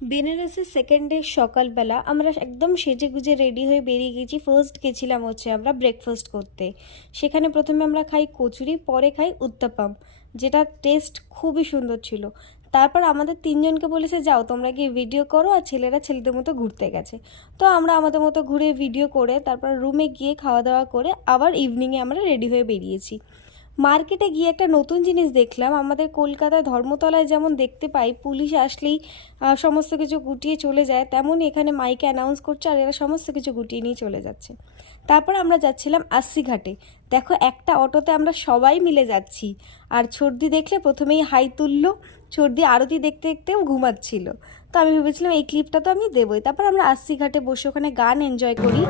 বেনারসের second day সকালবেলা আমরা একদম সেজেগুজে রেডি হয়ে বেরিয়ে গেছি। ফার্স্ট গেছিলাম হচ্ছে আমরা ব্রেকফাস্ট করতে। সেখানে প্রথমে আমরা খাই কচুরি, পরে খাই উত্তাপাম, যেটা টেস্ট খুবই সুন্দর ছিল। তারপর আমাদের তিনজনকে বলেছে যাও তোমরা গিয়ে ভিডিও করো, আর ছেলেরা ছেলেদের মতো ঘুরতে গেছে। তো আমরা আমাদের মতো ঘুরে ভিডিও করে তারপর রুমে গিয়ে খাওয়া দাওয়া করে আবার ইভিনিংয়ে আমরা রেডি হয়ে বেরিয়েছি। মার্কেটে গিয়ে একটা নতুন জিনিস দেখলাম। আমাদের কলকাতায় ধর্মতলায় যেমন দেখতে পাই পুলিশ আসলেই সমস্ত কিছু গুটিয়ে চলে যায়, তেমনই এখানে মাইকে অ্যানাউন্স করছে আর এরা সমস্ত কিছু গুটিয়ে নিয়ে চলে যাচ্ছে। তারপর আমরা যাচ্ছিলাম আশি ঘাটে। দেখো একটা অটোতে আমরা সবাই মিলে যাচ্ছি, আর ছর্দি দেখলে প্রথমেই হাই তুললো। ছর্দি আরতি দেখতে দেখতেও ঘুমাচ্ছিল। তো আমি ভেবেছিলাম এই ক্লিপটা তো আমি দেবই। তারপর আমরা আশি ঘাটে বসে ওখানে গান এনজয় করি।